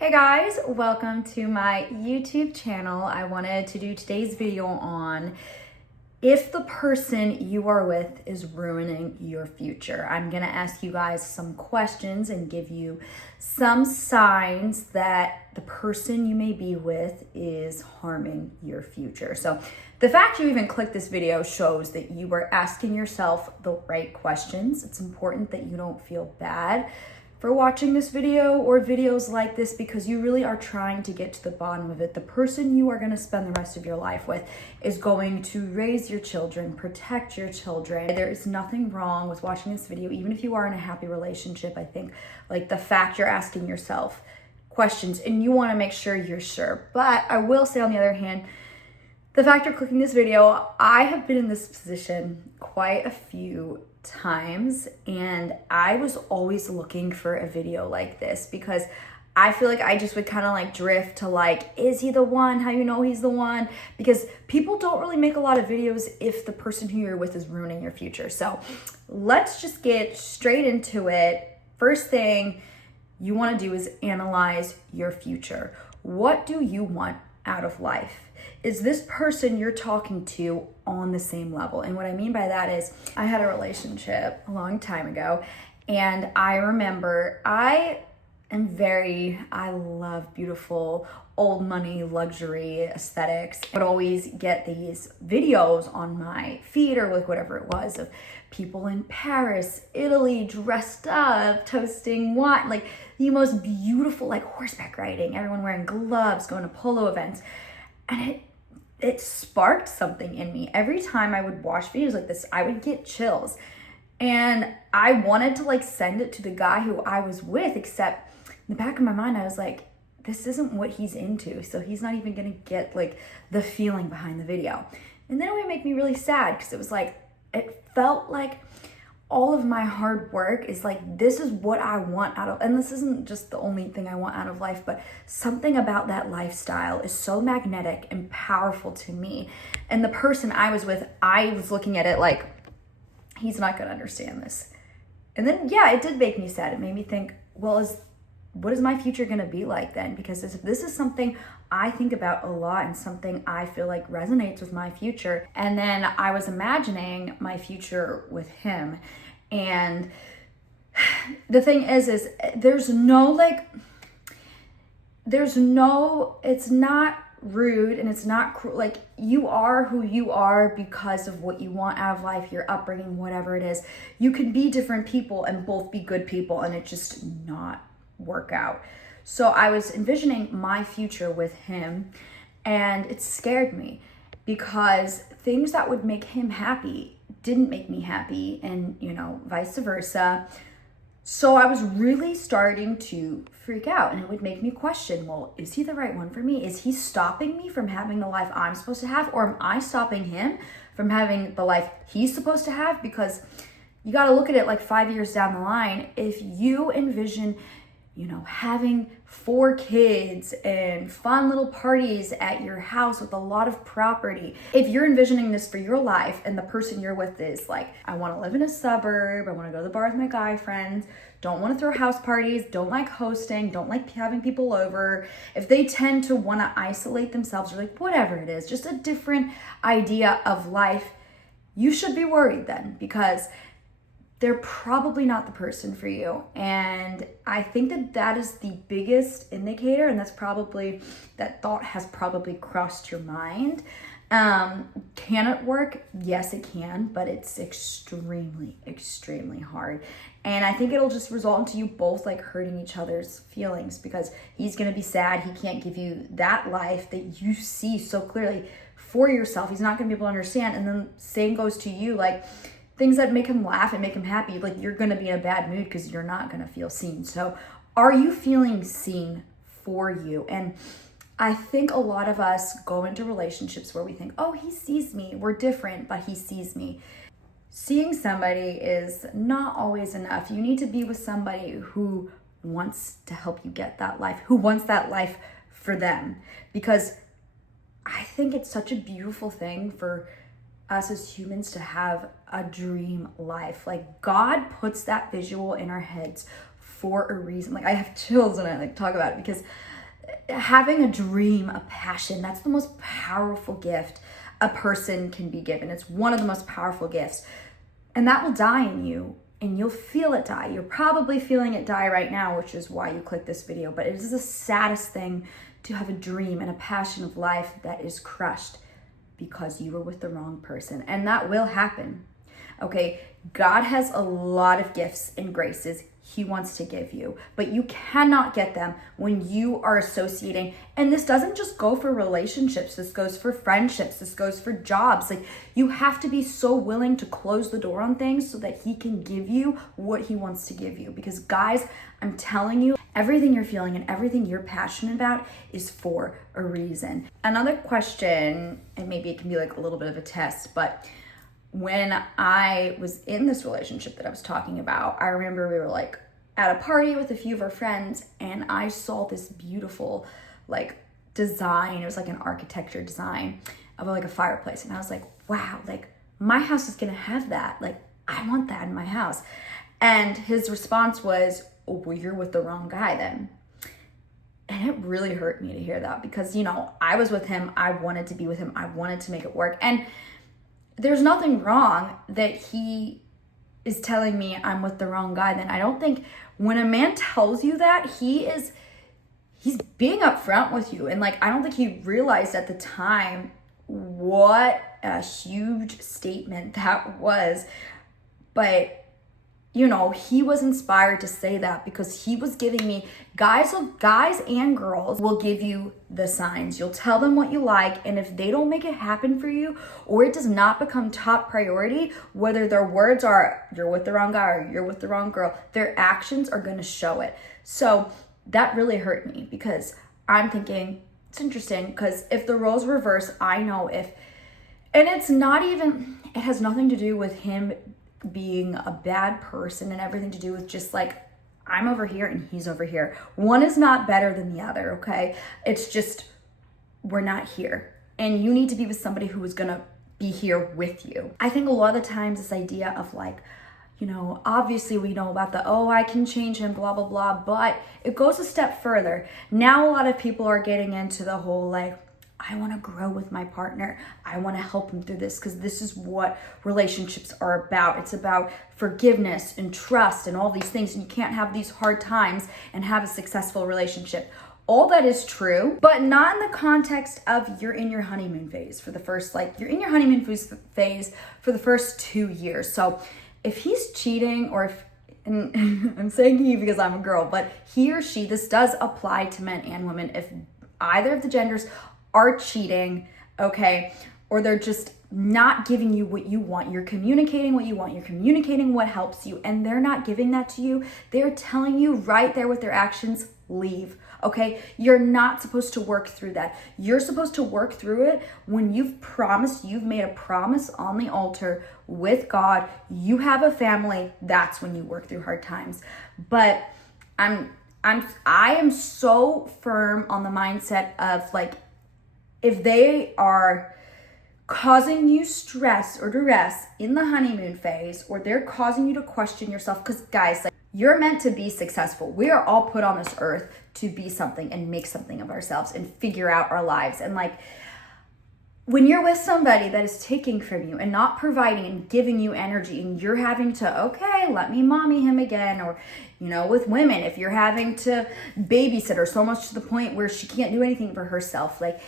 Hey guys, welcome to my YouTube channel. I wanted to do today's video on if the person you are with is ruining your future. I'm gonna ask you guys some questions and give you some signs that the person you may be with is harming your future. So the fact you even clicked this video shows that you are asking yourself the right questions. It's important that you don't feel bad for watching this video or videos like this because you really are trying to get to the bottom of it. The person you are going to spend the rest of your life with is going to raise your children, protect your children. There is nothing wrong with watching this video, even if you are in a happy relationship. I think like the fact you're asking yourself questions and you want to make sure you're sure. But I will say on the other hand, the fact you're clicking this video, I have been in this position quite a few times and I was always looking for a video like this because I feel like I just would kind of like drift to like, is he the one? How you know he's the one? Because people don't really make a lot of videos if the person who you're with is ruining your future. So let's just get straight into it. First thing you want to do is analyze your future. What do you want out of life? Is this person you're talking to on the same level? And what I mean by that is I had a relationship a long time ago and I remember I love beautiful old money luxury aesthetics. I would always get these videos on my feed or like whatever it was of people in Paris, Italy, dressed up, toasting wine, like the most beautiful, like horseback riding, everyone wearing gloves, going to polo events. And it sparked something in me. Every time I would watch videos like this, I would get chills. And I wanted to like send it to the guy who I was with, except in the back of my mind, I was like, this isn't what he's into. So he's not even gonna get like the feeling behind the video. And then it would make me really sad because it was like, it felt like all of my hard work is like, this is what I want out of, and this isn't just the only thing I want out of life, but something about that lifestyle is so magnetic and powerful to me. And the person I was with, I was looking at it like, he's not gonna understand this. And then, yeah, it did make me sad. It made me think, well, what is my future gonna be like then? Because if this is something I think about a lot and something I feel like resonates with my future. And then I was imagining my future with him. And the thing is it's not rude and it's not cruel. Like, you are who you are because of what you want out of life, your upbringing, whatever it is. You can be different people and both be good people and it just not work out. So I was envisioning my future with him and it scared me because things that would make him happy didn't make me happy and, vice versa. So I was really starting to freak out and it would make me question, well, is he the right one for me? Is he stopping me from having the life I'm supposed to have? Or am I stopping him from having the life he's supposed to have? Because you got to look at it like 5 years down the line. If you envision having 4 kids and fun little parties at your house with a lot of property. If you're envisioning this for your life and the person you're with is like, I want to live in a suburb, I want to go to the bar with my guy friends, don't want to throw house parties, don't like hosting, don't like having people over. If they tend to want to isolate themselves or like whatever it is, just a different idea of life, you should be worried then because they're probably not the person for you. And I think that is the biggest indicator, and that thought has probably crossed your mind. Can it work? Yes, it can, but it's extremely, extremely hard. And I think it'll just result into you both like hurting each other's feelings because he's gonna be sad. He can't give you that life that you see so clearly for yourself. He's not gonna be able to understand. And then same goes to you, like, things that make him laugh and make him happy, like you're gonna be in a bad mood because you're not gonna feel seen. So are you feeling seen for you? And I think a lot of us go into relationships where we think, oh, he sees me, we're different, but he sees me. Seeing somebody is not always enough. You need to be with somebody who wants to help you get that life, who wants that life for them. Because I think it's such a beautiful thing for us as humans to have a dream life. Like, God puts that visual in our heads for a reason. Like, I have chills when I like talk about it, because having a dream, a passion, that's the most powerful gift a person can be given. It's one of the most powerful gifts. And that will die in you, and you'll feel it die. You're probably feeling it die right now, which is why you clicked this video. But it is the saddest thing to have a dream and a passion of life that is crushed because you were with the wrong person. And that will happen. Okay, God has a lot of gifts and graces He wants to give you, but you cannot get them when you are associating. And this doesn't just go for relationships, this goes for friendships, this goes for jobs. Like, you have to be so willing to close the door on things so that He can give you what He wants to give you. Because guys, I'm telling you, everything you're feeling and everything you're passionate about is for a reason. Another question, and maybe it can be like a little bit of a test, but when I was in this relationship that I was talking about, I remember we were like at a party with a few of our friends, and I saw this beautiful like design. It was like an architecture design of like a fireplace. And I was like, wow, like my house is gonna have that. Like, I want that in my house. And his response was, oh, well, you're with the wrong guy then. And it really hurt me to hear that, because, you know, I was with him. I wanted to be with him. I wanted to make it work. And there's nothing wrong that he is telling me I'm with the wrong guy. Then I don't think when a man tells you that, he's being upfront with you. And like, I don't think he realized at the time what a huge statement that was. But you know, he was inspired to say that because he was giving me, guys and girls will give you the signs. You'll tell them what you like, and if they don't make it happen for you, or it does not become top priority, whether their words are, you're with the wrong guy or you're with the wrong girl, their actions are going to show it. So that really hurt me, because I'm thinking, it's interesting, because if the roles reverse, I know if, and it's not even, it has nothing to do with him being a bad person and everything to do with just like, I'm over here and he's over here. One is not better than the other, okay? It's just, we're not here. And you need to be with somebody who is gonna be here with you. I think a lot of the times this idea of like, you know, obviously we know about the, oh, I can change him, blah, blah, blah, but it goes a step further. Now a lot of people are getting into the whole like, I want to grow with my partner. I want to help him through this, because this is what relationships are about. It's about forgiveness and trust and all these things. And you can't have these hard times and have a successful relationship. All that is true, but not in the context of you're in your honeymoon phase for the first, like you're in your honeymoon phase for the first 2 years. So if he's cheating, or if, and I'm saying he because I'm a girl, but he or she, this does apply to men and women. If either of the genders are cheating, okay, or they're just not giving you what you want, you're communicating what you want, you're communicating what helps you, and they're not giving that to you, they're telling you right there with their actions, leave, okay? You're not supposed to work through that. You're supposed to work through it when you've promised, you've made a promise on the altar with God, you have a family, that's when you work through hard times. But I am so firm on the mindset of like, if they are causing you stress or duress in the honeymoon phase, or they're causing you to question yourself, because guys, like, you're meant to be successful. We are all put on this earth to be something and make something of ourselves and figure out our lives. And like, when you're with somebody that is taking from you and not providing and giving you energy, and you're having to, okay, let me mommy him again, or, you know, with women, if you're having to babysit her so much to the point where she can't do anything for herself, like,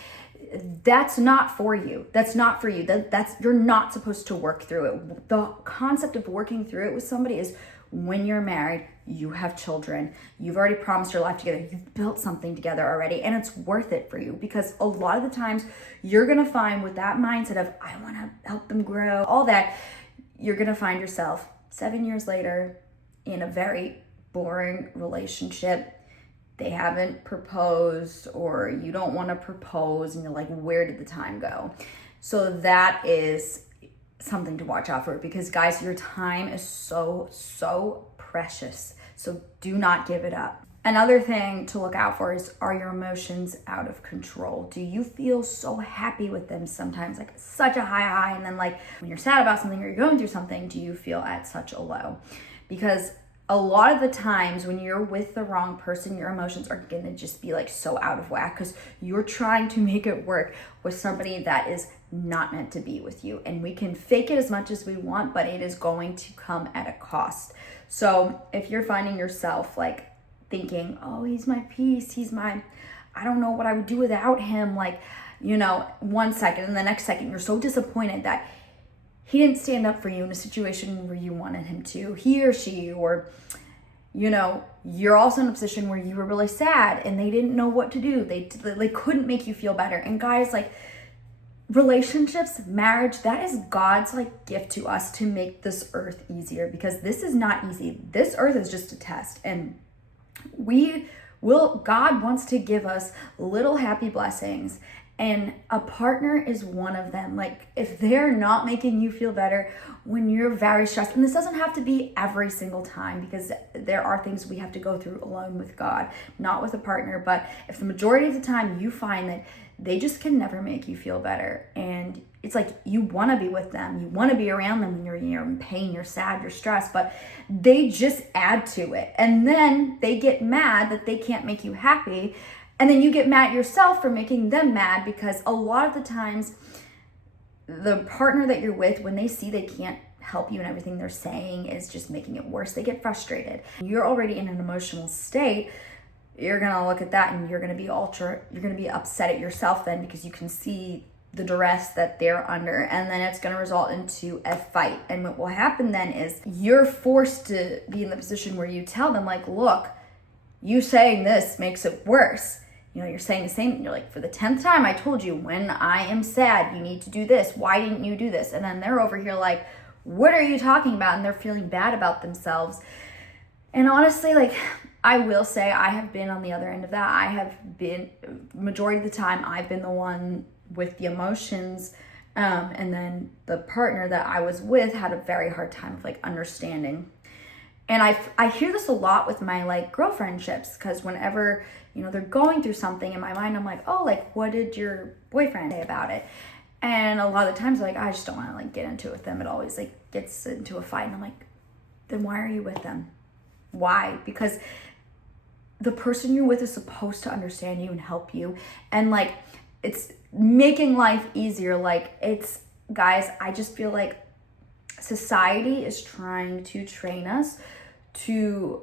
that's not for you. That's not for you. That's you're not supposed to work through it. The concept of working through it with somebody is when you're married, you have children, you've already promised your life together, you've built something together already, and it's worth it for you, because a lot of the times you're gonna find with that mindset of, I wanna help them grow, all that, you're gonna find yourself 7 years later in a very boring relationship. They haven't proposed, or you don't want to propose, and you're like, where did the time go? So that is something to watch out for, because guys, your time is so precious. So do not give it up. Another thing to look out for is, are your emotions out of control? Do you feel so happy with them sometimes, like such a high, and then like when you're sad about something or you're going through something, do you feel at such a low? Because a lot of the times when you're with the wrong person, your emotions are gonna just be like so out of whack because you're trying to make it work with somebody that is not meant to be with you. And we can fake it as much as we want, but it is going to come at a cost. So if you're finding yourself like thinking, oh, he's my peace, I don't know what I would do without him, like, you know, 1 second and the next second you're so disappointed that he didn't stand up for you in a situation where you wanted him to, he or she, or, you know, you're also in a position where you were really sad and they didn't know what to do. They couldn't make you feel better. And guys, like, relationships, marriage, that is God's like gift to us to make this earth easier, because this is not easy. This earth is just a test, and God wants to give us little happy blessings, and a partner is one of them. Like, if they're not making you feel better when you're very stressed, and this doesn't have to be every single time, because there are things we have to go through alone with God, not with a partner. But if the majority of the time you find that they just can never make you feel better, and it's like you want to be with them, you want to be around them when you're in pain, you're sad, you're stressed, but they just add to it. And then they get mad that they can't make you happy. And then you get mad at yourself for making them mad, because a lot of the times the partner that you're with, when they see they can't help you and everything they're saying is just making it worse, they get frustrated. You're already in an emotional state. You're going to look at that and you're going to be upset at yourself then, because you can see the duress that they're under, and then it's going to result into a fight. And what will happen then is you're forced to be in the position where you tell them, like, look, you saying this makes it worse. You know, you're saying the same, you're like, for the 10th time, I told you, when I am sad, you need to do this. Why didn't you do this? And then they're over here like, what are you talking about? And they're feeling bad about themselves. And honestly, like, I will say I have been on the other end of that. I have been, majority of the time, I've been the one with the emotions. And then the partner that I was with had a very hard time of like understanding. And I hear this a lot with my like girlfriendships, because whenever, you know, they're going through something, in my mind I'm like, oh, like, what did your boyfriend say about it? And a lot of the times, like, I just don't want to like get into it with them. It always like gets into a fight, and I'm like, then why are you with them? Why? Because the person you're with is supposed to understand you and help you, and like, it's making life easier. Like, it's, guys, I just feel like society is trying to train us to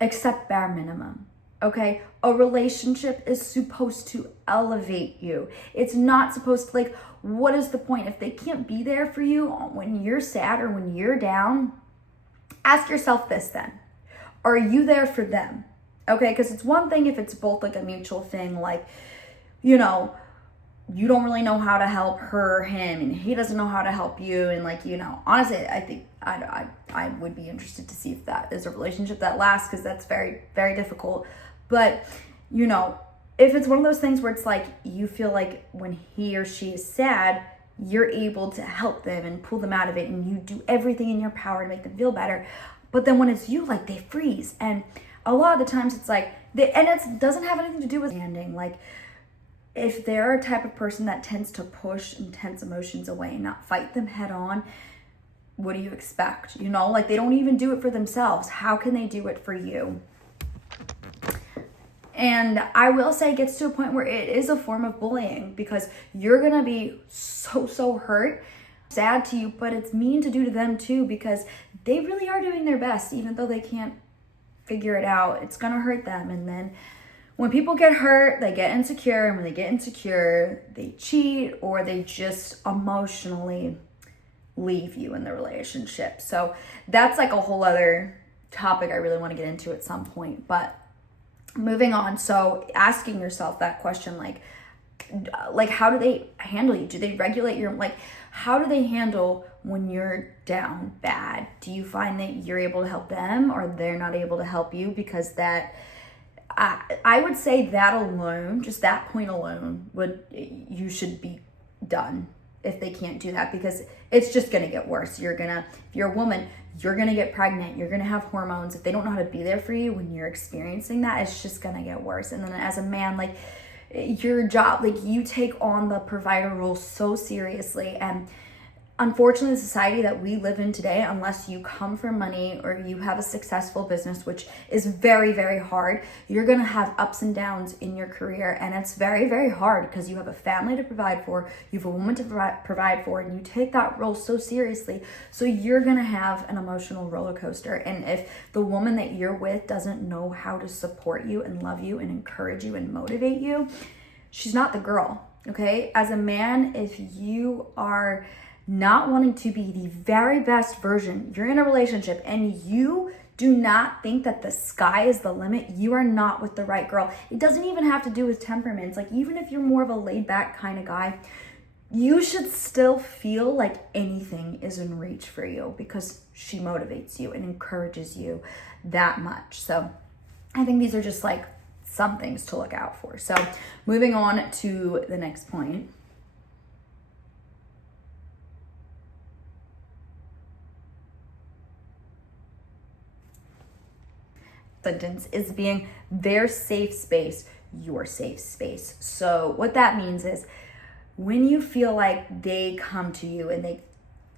accept bare minimum. Okay, a relationship is supposed to elevate you. It's not supposed to, like, what is the point if they can't be there for you when you're sad or when you're down? Ask yourself this then: are you there for them? Okay, because it's one thing if it's both like a mutual thing, like, you know, you don't really know how to help her or him, and he doesn't know how to help you, and like, you know, honestly, I think I would be interested to see if that is a relationship that lasts, because that's very, very difficult. But, you know, if it's one of those things where it's like you feel like when he or she is sad, you're able to help them and pull them out of it, and you do everything in your power to make them feel better. But then when it's you, like, they freeze. And a lot of the times it's like, and it doesn't have anything to do with standing. Like, if they're a type of person that tends to push intense emotions away and not fight them head on, what do you expect? You know, like, they don't even do it for themselves. How can they do it for you? And I will say it gets to a point where it is a form of bullying, because you're going to be so hurt, sad to you, but it's mean to do to them too, because they really are doing their best, even though they can't figure it out. It's going to hurt them. And then when people get hurt, they get insecure, and when they get insecure, they cheat, or they just emotionally leave you in the relationship. So that's like a whole other topic I really want to get into at some point. But moving on, so asking yourself that question, like how do they handle you? Do they regulate your, like, how do they handle when you're down bad? Do you find that you're able to help them, or they're not able to help you? Because that, I would say that alone, just that point alone, you should be done if they can't do that, because it's just going to get worse. If you're a woman, you're going to get pregnant, you're going to have hormones. If they don't know how to be there for you when you're experiencing that, it's just going to get worse. And then as a man, like, your job, like, you take on the provider role so seriously, and unfortunately, the society that we live in today, unless you come from money or you have a successful business, which is very, very hard, you're going to have ups and downs in your career. And it's very, very hard because you have a family to provide for, you have a woman to provide for, and you take that role so seriously. So you're going to have an emotional roller coaster. And if the woman that you're with doesn't know how to support you and love you and encourage you and motivate you, she's not the girl. Okay? As a man, if you are not wanting to be the very best version, you're in a relationship and you do not think that the sky is the limit, you are not with the right girl. It doesn't even have to do with temperaments. Like, even if you're more of a laid back kind of guy, you should still feel like anything is in reach for you because she motivates you and encourages you that much. So I think these are just like some things to look out for. So moving on to the next point. Sentence is being their safe space, your safe space. So what that means is when you feel like they come to you and they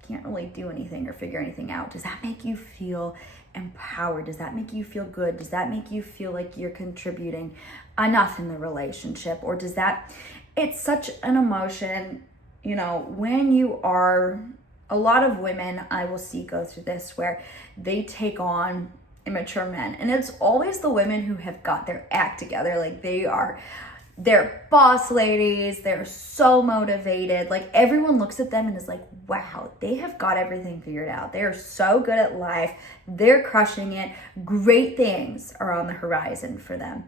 can't really do anything or figure anything out, does that make you feel empowered? Does that make you feel good? Does that make you feel like you're contributing enough in the relationship? Or does that, it's such an emotion, you know, when you are, a lot of women I will see go through this where they take on immature men, and it's always the women who have got their act together. Like, they're boss ladies, they're so motivated, like everyone looks at them and is like, wow, they have got everything figured out, they're so good at life, they're crushing it, great things are on the horizon for them.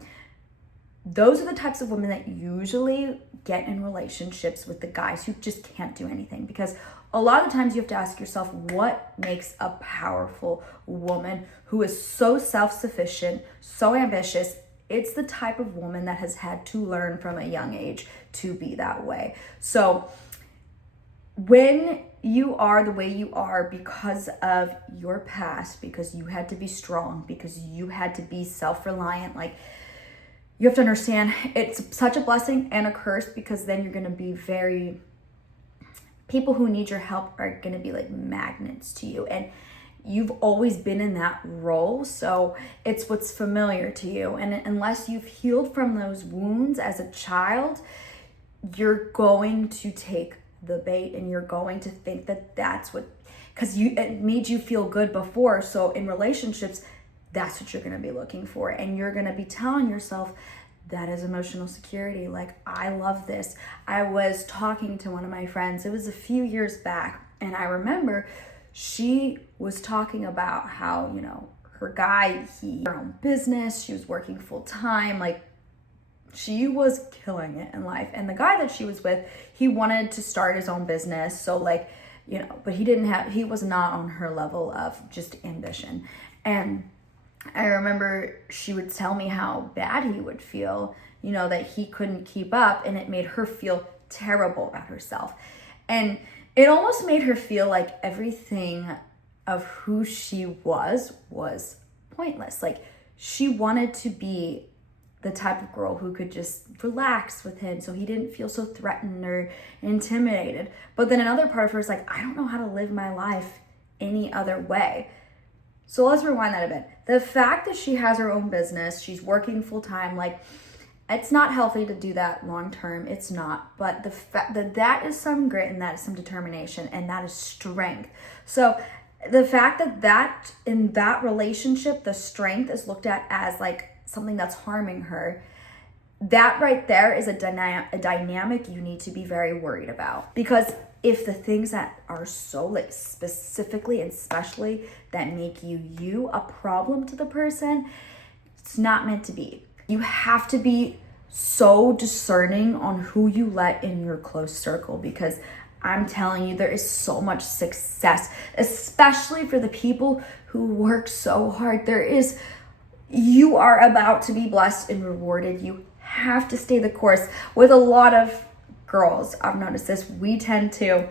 Those are the types of women that usually get in relationships with the guys who just can't do anything, because a lot of times you have to ask yourself, what makes a powerful woman who is so self-sufficient, so ambitious? It's the type of woman that has had to learn from a young age to be that way. So when you are the way you are because of your past, because you had to be strong, because you had to be self-reliant, like, you have to understand it's such a blessing and a curse, because then you're going to be people who need your help are going to be like magnets to you. And you've always been in that role, so it's what's familiar to you. And unless you've healed from those wounds as a child, you're going to take the bait and you're going to think that that's what, because it made you feel good before. So in relationships, that's what you're going to be looking for. And you're going to be telling yourself, that is emotional security. Like, I love this. I was talking to one of my friends, it was a few years back, and I remember she was talking about how, you know, her guy, he had her own business, she was working full time, like, she was killing it in life. And the guy that she was with, he wanted to start his own business. So, like, you know, but he was not on her level of just ambition. And I remember she would tell me how bad he would feel, you know, that he couldn't keep up, and it made her feel terrible about herself. And it almost made her feel like everything of who she was pointless. Like, she wanted to be the type of girl who could just relax with him so he didn't feel so threatened or intimidated. But then another part of her is like, I don't know how to live my life any other way. So let's rewind that a bit. The fact that she has her own business, she's working full time, like, it's not healthy to do that long term. It's not. But the fact that is some grit, and that is some determination, and that is strength. So the fact that in that relationship, the strength is looked at as like something that's harming her, that right there is a dynamic you need to be very worried about. Because if the things that are so, like, specifically and especially that make you a problem to the person, it's not meant to be. You have to be so discerning on who you let in your close circle, because I'm telling you, there is so much success, especially for the people who work so hard. You are about to be blessed and rewarded. You have to stay the course. With a lot of girls, I've noticed this, we tend to,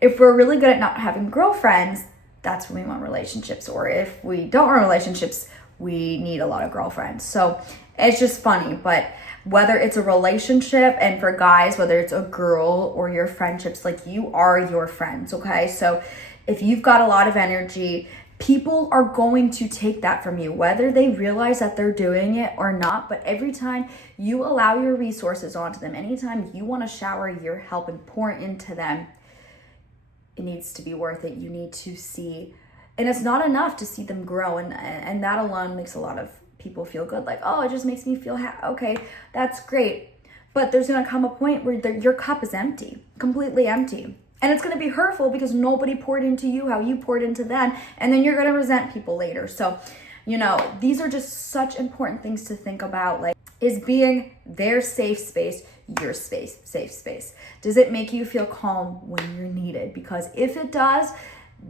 if we're really good at not having girlfriends, that's when we want relationships. Or if we don't want relationships, we need a lot of girlfriends. So it's just funny. But whether it's a relationship, and for guys, whether it's a girl or your friendships, like you are your friends, okay? So if you've got a lot of energy, people are going to take that from you, whether they realize that they're doing it or not. But every time you allow your resources onto them, anytime you want to shower your help and pour into them, it needs to be worth it. You need to see, and it's not enough to see them grow, and that alone makes a lot of people feel good. Like, oh, it just makes me feel okay, that's great. But there's gonna come a point where your cup is empty, completely empty. And it's going to be hurtful because nobody poured into you how you poured into them. And then you're going to resent people later. So, these are just such important things to think about. Like, is being their safe space your safe space? Does it make you feel calm when you're needed? Because if it does,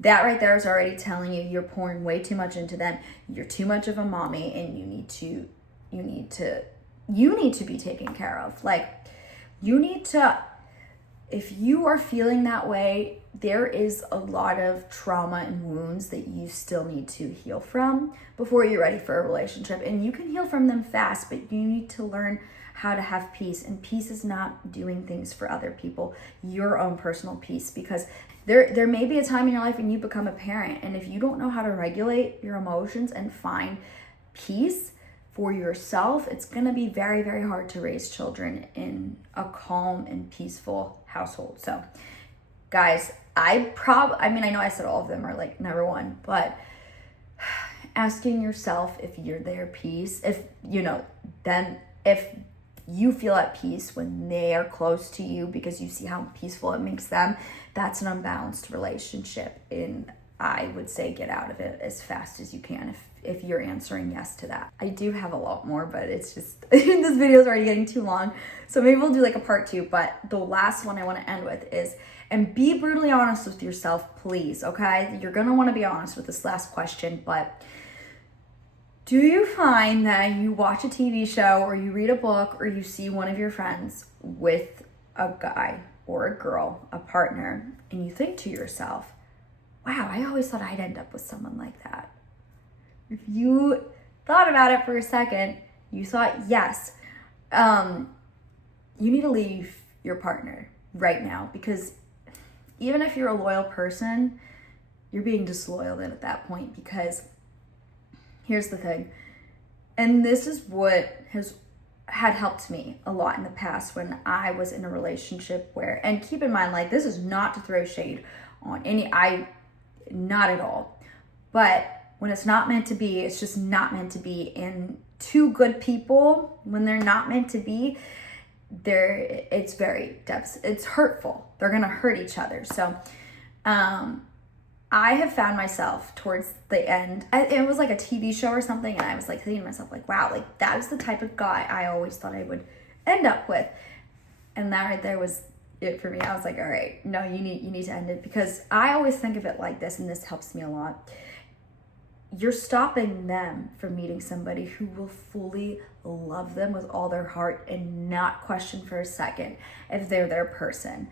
that right there is already telling you you're pouring way too much into them. You're too much of a mommy, and you need to be taken care of. Like, you need to. If you are feeling that way, there is a lot of trauma and wounds that you still need to heal from before you're ready for a relationship. And you can heal from them fast, but you need to learn how to have peace. And peace is not doing things for other people, your own personal peace. Because there may be a time in your life when you become a parent, and if you don't know how to regulate your emotions and find peace for yourself, it's going to be very, very hard to raise children in a calm and peaceful household. So guys, I know I said all of them are like number one, but asking yourself if you're their peace, if you feel at peace when they are close to you because you see how peaceful it makes them, that's an unbalanced relationship. And I would say get out of it as fast as you can if you're answering yes to that. I do have a lot more, but it's just, this video is already getting too long. So maybe we'll do like a part 2, but the last one I want to end with is, and be brutally honest with yourself, please, okay? You're going to want to be honest with this last question, but do you find that you watch a TV show or you read a book or you see one of your friends with a guy or a girl, a partner, and you think to yourself, wow, I always thought I'd end up with someone like that? If you thought about it for a second, you thought yes, you need to leave your partner right now, because even if you're a loyal person, you're being disloyal then at that point. Because here's the thing, and this is what had helped me a lot in the past when I was in a relationship where, and keep in mind, like, this is not to throw shade on not at all, but when it's not meant to be, it's just not meant to be. And two good people, when they're not meant to be, it's hurtful. They're gonna hurt each other. So I have found myself towards the end, it was like a TV show or something, and I was like thinking to myself, like, wow, like that is the type of guy I always thought I would end up with. And that right there was it for me. I was like, all right, no, you need to end it, because I always think of it like this, and this helps me a lot. You're stopping them from meeting somebody who will fully love them with all their heart and not question for a second if they're their person.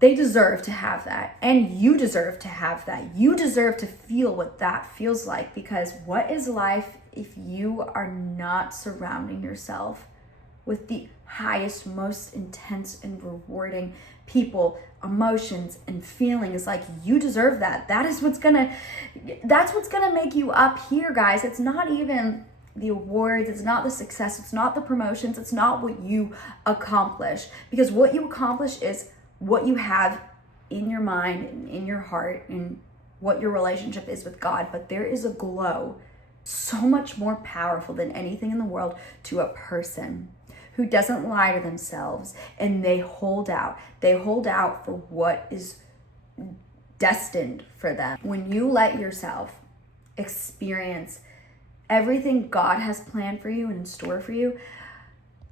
They deserve to have that, and you deserve to have that. You deserve to feel what that feels like, because what is life if you are not surrounding yourself with the highest, most intense and rewarding people, emotions and feelings? Like, you deserve that. That's what's gonna make you up here, guys. It's not even the awards, it's not the success, it's not the promotions, it's not what you accomplish, because what you accomplish is what you have in your mind and in your heart and what your relationship is with God. But there is a glow so much more powerful than anything in the world to a person who doesn't lie to themselves, and they hold out for what is destined for them. When you let yourself experience everything God has planned for you and in store for you,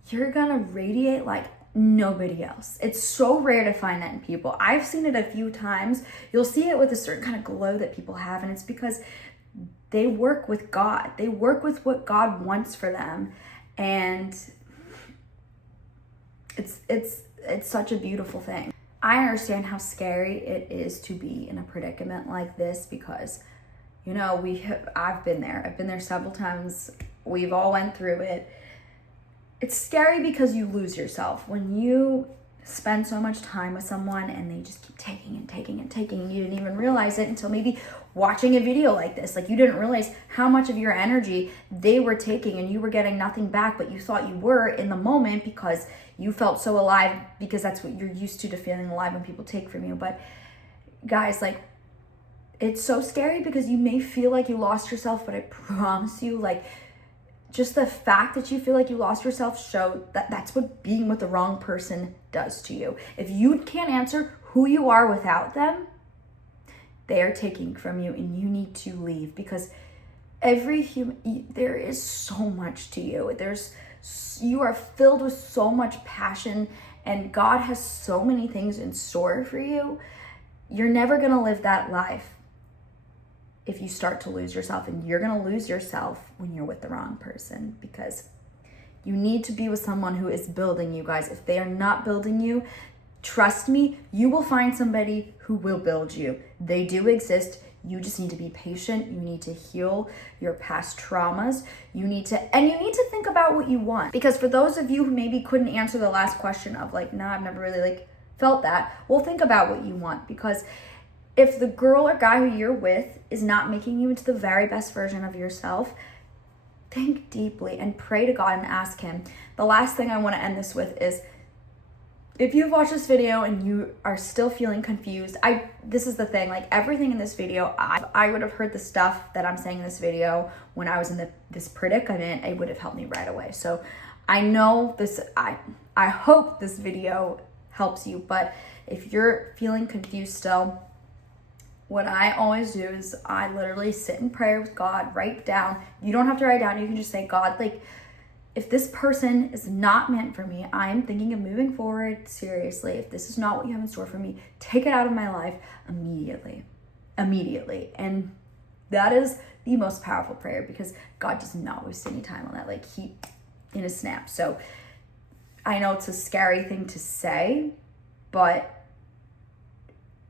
you're gonna radiate like nobody else. It's so rare to find that in people. I've seen it a few times. You'll see it with a certain kind of glow that people have, and it's because they work with God. They work with what God wants for them, and it's such a beautiful thing. I understand how scary it is to be in a predicament like this, because I've been there. I've been there several times. We've all went through it. it's scary because you lose yourself. When you spend so much time with someone and they just keep taking and taking and taking, and you didn't even realize it until maybe watching a video like this. Like, you didn't realize how much of your energy they were taking and you were getting nothing back, but you thought you were in the moment because you felt so alive, because that's what you're used to feeling alive when people take from you. But guys, like, it's so scary because you may feel like you lost yourself, but I promise you, like, just the fact that you feel like you lost yourself show that that's what being with the wrong person does to you. If you can't answer who you are without them, they are taking from you, and you need to leave, because every human, there is so much to you. You are filled with so much passion, and God has so many things in store for you. You're never going to live that life if you start to lose yourself, and you're going to lose yourself when you're with the wrong person, because you need to be with someone who is building you, guys. If they are not building you, trust me, you will find somebody who will build you. They do exist. You just need to be patient. You need to heal your past traumas. You need to think about what you want. Because for those of you who maybe couldn't answer the last question of like, nah, I've never really like felt that, well, think about what you want. Because if the girl or guy who you're with is not making you into the very best version of yourself, think deeply and pray to God and ask him. The last thing I want to end this with is, if you've watched this video and you are still feeling confused, this is the thing, like, everything in this video, I would have heard the stuff that I'm saying in this video when I was in this predicament. It would have helped me right away. So I know this, I hope this video helps you. But if you're feeling confused still, what I always do is I literally sit in prayer with God, write down. You don't have to write down. You can just say, God, like, if this person is not meant for me, I'm thinking of moving forward seriously. If this is not what you have in store for me, take it out of my life immediately. And that is the most powerful prayer, because God does not waste any time on that. Like, he, in a snap. So I know it's a scary thing to say, but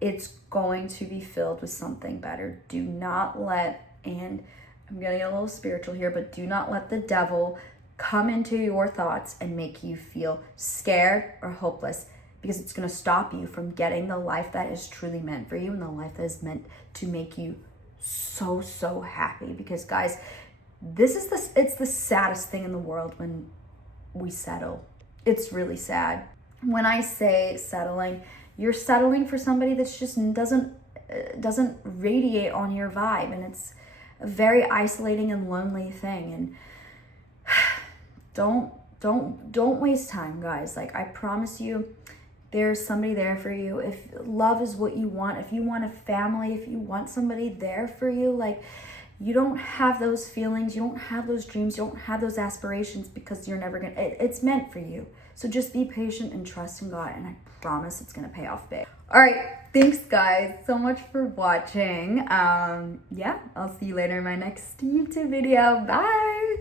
it's going to be filled with something better. Do not let, and I'm getting a little spiritual here, but do not let the devil come into your thoughts and make you feel scared or hopeless, because it's going to stop you from getting the life that is truly meant for you, and the life that is meant to make you so happy. Because guys, it's the saddest thing in the world when we settle. It's really sad. When I say settling, you're settling for somebody that's just doesn't radiate on your vibe, and it's a very isolating and lonely thing. And don't waste time, guys. Like, I promise you, there's somebody there for you. If love is what you want, if you want a family, if you want somebody there for you, like, you don't have those feelings, you don't have those dreams, you don't have those aspirations, because you're never gonna, it's meant for you. So just be patient and trust in God, and I promise it's gonna pay off big. All right, thanks guys so much for watching. Yeah, I'll see you later in my next YouTube video. Bye.